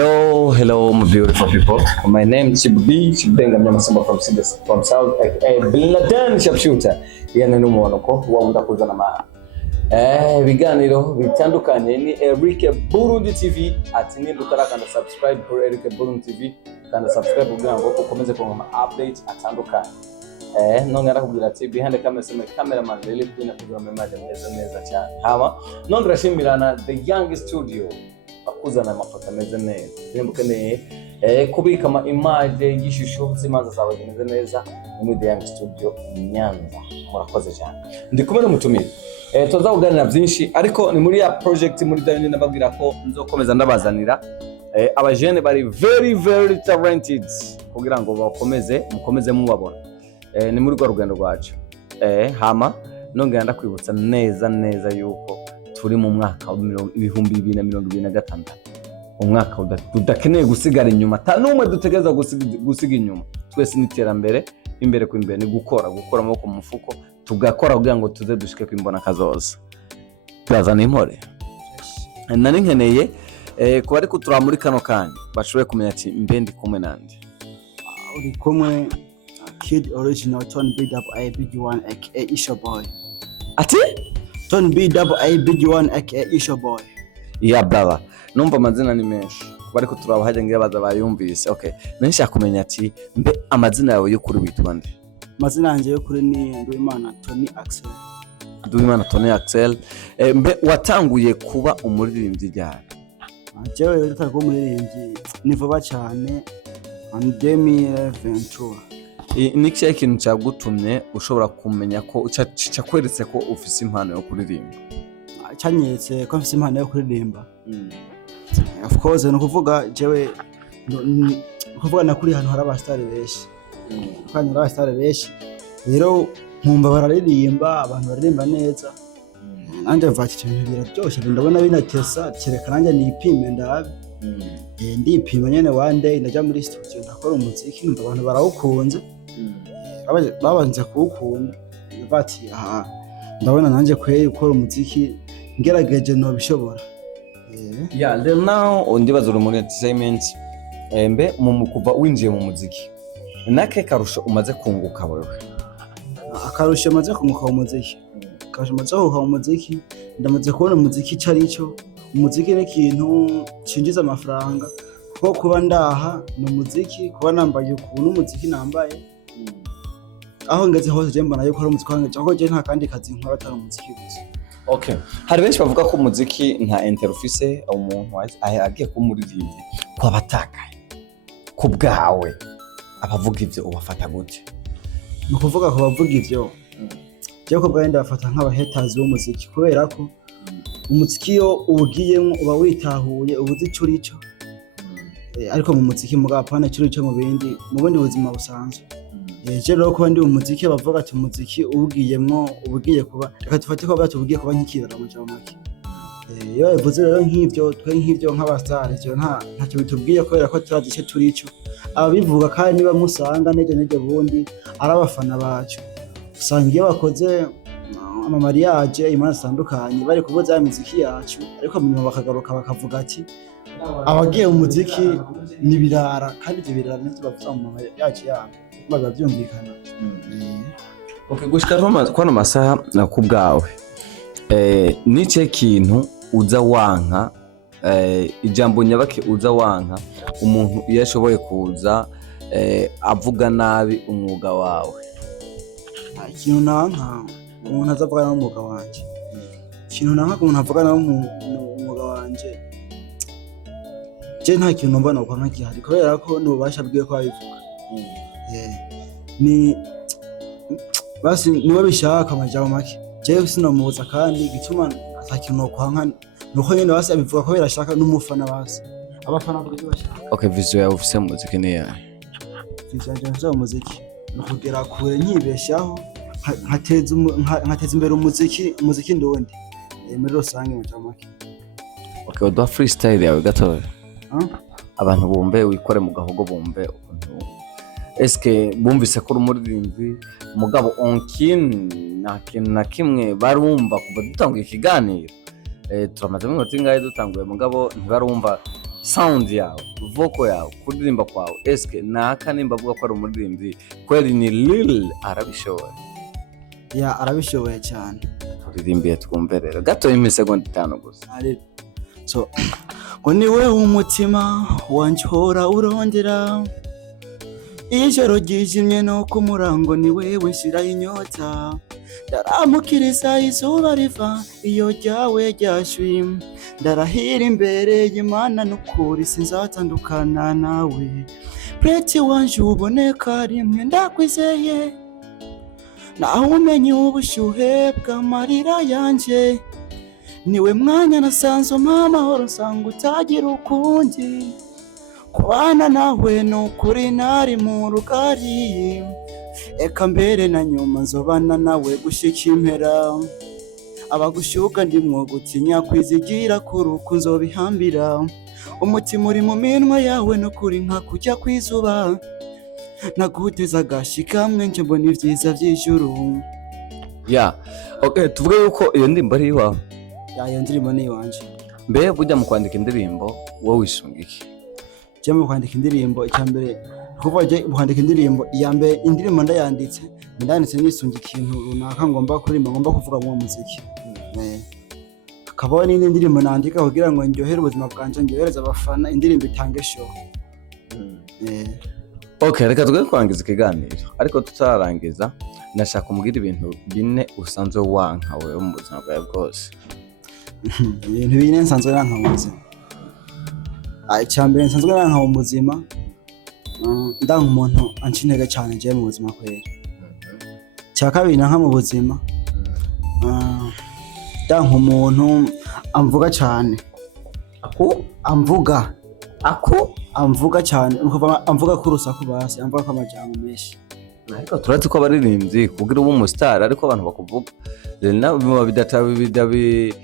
Hello, my beautiful people. My name is Chibubi Chibenga Mnyamasamba from South Bin Laden Sharpshooter. Yana n'umuntu ko wamunda kuzana ma biganiro bitandukanye ni Eric Burundi TV ati ni utarakanda subscribe kuri Eric Burundi TV kandi subscribe kugira ngo ukomeze kubona update atandukanye. None arakubwira ati behind the cameraman really kwina kugira memaje neza cyane. Hama none rashimirana the young studio akuzana amafoto ameze neza nimbukeneye kubika ama image y'ishusho zimanza zawe zimeze neza muri The Young Studio Nyanza. Murakoze cyane ndi kumwe n'umutumire tuza kuganira byinshi ariko ni muri ya project muri Dayoni nababwira ko nzokomeza ndabazanira abajene bari very talented kugira ngo mukomeze mubabona ni muri rwa rugendo rwacu hama nongera ndakwibutsa neza yuko turi mu mwaka wa 2026 umwaka udakeneye gusigara inyuma tanumwe dutegeza gusiga inyuma twese niterambere imbere ku imbere ni gukora amaboko mu mufuko tugakora kugira ngo tuze dushike kwimbona kazoza bazana impore nani nkeneye kuba ariko tura muri kano kanya bashoboye kumenya ati mbe ndi kumwe nandi uri kumwe Kid Original Ton B Big One aka Isha Boy ati Ton B Big One aka Isha Boy. Yeah brother, numva amazina ni menshi bariko turabahaje ngira baza bayumvise. Okay, nensha kumenya ati mbe amazina yawe yo kuri witwa nde? Amazina yanje yo kuri ni Nduwimana Tony Axel. Mbe watanguye kuba umuririmbyi ryari? Jewe rutako umuririmbyi ni vuba cyane en 2023. Niki ikintu cyagutumye ushobora kumenya ko cyakweretse ko ufise impano yo kuririmba? Cyanyetse ko mfise impano yo kuririmba. Of course no kuvuga jewe kuvuga nakuri hano hari abastari benshi. Kandi abastari benshi rero nkumva bararirimba abantu baririmba neza. Nanje mvati ibintu biraryoshe ndabona binatesa kereka nanje nipime ndabe. Ndipima nyene one day ndaja muri studio ndakora umuziki numva abantu barawukunze. Babanze kuwukunda bati ndabona nanje kweye gukora umuziki ngerageje no bishobora. Yeah, then now ndibaza muri entertainment mbe mu kuva winjiye mu muziki nake karusho umaze kunguka wewe? Akarusho maze kunguka mu muziki ndamaze kubona umuziki carico. Umuziki ni ikintu cinjiza amafaranga kuko kuba ndaha no muziki kuba nambaye ukuntu umuziki nambaye aho ngeze hose je mbona yuko ari umuziki wanjye aho je nta kandi kazi nkora atari umuziki gusa. Okay, hari benshi bavuga ko umuziki nta interofise umuntu agiye kumuririmbyi kwa batakaye ku bwawe abavuga ivyo ubafata gute? No kuvuga ko bavuga ivyo je ko bwaenda bafata nk'aba haters b'umuziki kubera ko umuziki yo ubugiyemo uba witahuye ubuzi curico ariko mu muziki mugapana curico mu bundi buzima busanzwe. Je rero ko ndi umuziki bavuga ati umuziki ubugiyemo ubugiye kuba reka dufate ko batubugiye kuba nk'ikirara mu cyo make. Yo bivuze rero nk'ivyo nk'abastari cyo ntacyo bitubwiye kubera ko turadishe turico ababivuga kandi niba musanga neje bundi arabafana bacu usanga iyo bakoze amamariage imana zitandukanye bari kuvuza ya muziki yacu ariko munyuma bakagaruka bakavuga ati abagiye mu muziki ni birara kandi ibyo birara n'ibyo bavuza mu mariage yabo baza byumvikana. Okay, gushika kwano masaha ku bwawe nice kintu uza wanka ijambo nyabake uza wanka umuntu iyo ashoboye kuza avuga nabi umwuga wawe? Ikintu nanka umuntu azavuga nabi umwuga wanje, ikintu nanka umuntu avuga nabi umwuga wanje je nta kintu mbona uko nk'igihari kubera ko n'ububasha bwiye ko abivuga. Ni basi niwe bishaka amajambo make je sinamubuza kandi gituma atakintu kwanka nuko nyene basi abivuga ko birashaka n'umufana basi abafana bwo bashaka. Okay, visual yawe ufise muziki ni ya visual yanje muziki no kugera kure nkibeshaho nkateza imbere umuziki ndundi muri rusange mu jamake. Okay, uduha freestyle yawe gatoya abantu bumve wikore mu gahogo bumve ukuntu eske bumvise ko umuririmbyi mugabo onkin na kimwe barumva kuva dutanguye ikiganiro turamaze mu minota ingahe dutanguye mugabo ntibarumva sound yawe, vocal yawe, kuririmba kwawe, eske naka nimba avuga ko ari umuririmbyi kweli ni Lil arabishoboye? Ya arabishoboye cyane. Turirimbiye twumve rero gato imisegonda 5 gusa. So ngo ni wewe umutima wanje hora urondera, ijoro ryijimye no ku murango ni wewe nshira inyota, ndaramukiriza izuba riva iyo ryawe ryashwi, ndarahira imbere y'Imana n'ukuri sinzatandukana nawe, preti wanje uboneka rimwe ndakwizeye, naho umenye ubushyuhe bw'amarira yanje, niwe mwanya nasanze amahoro nsanga utagira ukundi, kubana nawe n'ukuri nari mu rugari, eka mbere na nyuma nzobana nawe gushika impera, abagushuka ndimwo gutinya kwizigira kuruku nzobihambira, umutima uri mu minwa yawe n'ukuri nka kujya kwizuba, naguteza agashikamwe nje mbona ivyiza vy'ijuru. Okay, tuvuge yuko iyo ndirimbo ari iwawe. Iyo ndirimbo ni iwanje. Mbe burya mu kwandika indirimbo wowe wisunga iki? Je mu kwandika indirimbo icyambere kuva je kwandika indirimbo iyambere indirimbo ndayanditse nisunga ikintu runaka ngomba kuririmba, ngomba kuvuga mu muziki. Akabaho n'indi ndirimbo nandika kugira ngo ndyohere ubuzima bwanje, ndyohereza abafana, indirimbo itange show. Okay, reka tugende kurangiza ikiganiro, ariko tutarangiza nashaka kumubwira ibintu 4 usanzwe wanka wewe mu buzima bwawe bwose. Ibintu 4 nsanzwe nanka mu buzima. Icyambere nsanzwe nanka mu buzima, ndanga umuntu ancinega cyane je mu buzima kwera. Cyakabiri nanka mu buzima, ndanga umuntu amvuga cyane. Amvuga cyane, amvuga kurusaku basi, amvuga ko amajambo menshi. Ariko turazi ko abaririmbyi kugira ubu umustar ariko abantu bakuvuga rena biba bidatabi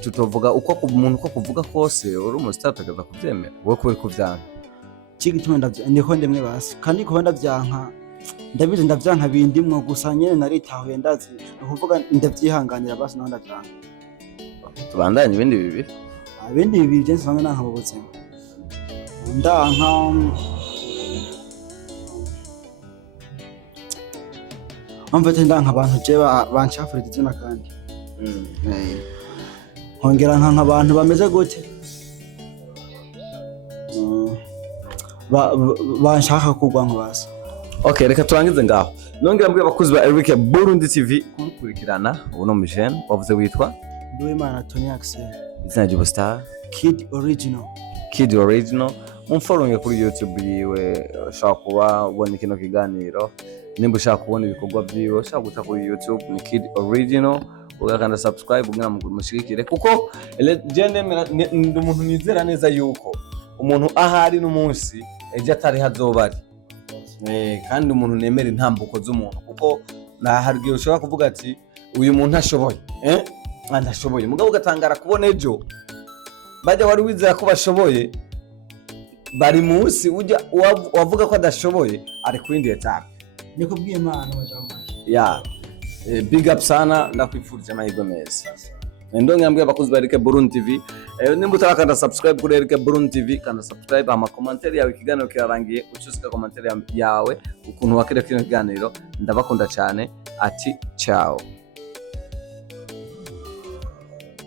tutovuga uko umuntu uko kuvuga kose uri umustar utagaza kubyemera wowe ko uri kuvyanga kigituma ndiko ndemwe basi kandi ko ndavyanka ndabize ndavyanka bindimwo gusa nyene naritahuye ndazi ukuvuga ndavyihanganira basi naho ndavyanka. Tubandanye ibindi bibiri je nsanga nanka mu buzima ndanka amfate ndanka abantu je banshafurira izina kandi hongera nka abantu bameze gute banshaka kugwa nk'abasa. Okay, reka turangize ngaho. Nongera mbwe abakuzi ba Eric Burundi TV kumukurikirana uno mujene wavuze witwa Duimana Tony Axel. Izina ry'ubustar Kid Original. Mumfollowinge kuri YouTube yiwe, ushaka kuba ubona kino kiganiro, nimba ushaka kubona ibikorwa byiwe ushaka guca kuri YouTube ni Kid Original, ugakanda subscribe kugira ngo mushigikire, kuko ndi umuntu nizera neza yuko umuntu ahari n'umunsi ejo atari hazobari, kandi umuntu nemera intambuko z'umuntu, kuko nahargiye ushobora kuvuga ati uyu muntu ashoboye ndashoboye, mugabo ugatangara kubona ejo bajya wari wizera ko bashoboye bari munsi ujya wavuga ko adashoboye ari kwindi etape. Niko bw'Imana majambo. Big up sana, ndakwifurije amahirwe meza. Ndonge mbwe abakuzi ba Eric Burundi TV, nimba utarakanda subscribe kuri Eric Burundi TV kanda subscribe, ama commentary yawe ikiganiro kirarangiye ucusika commentary yawe ukuntu wakira kino kiganiro, ndabakunda cyane ati ciao.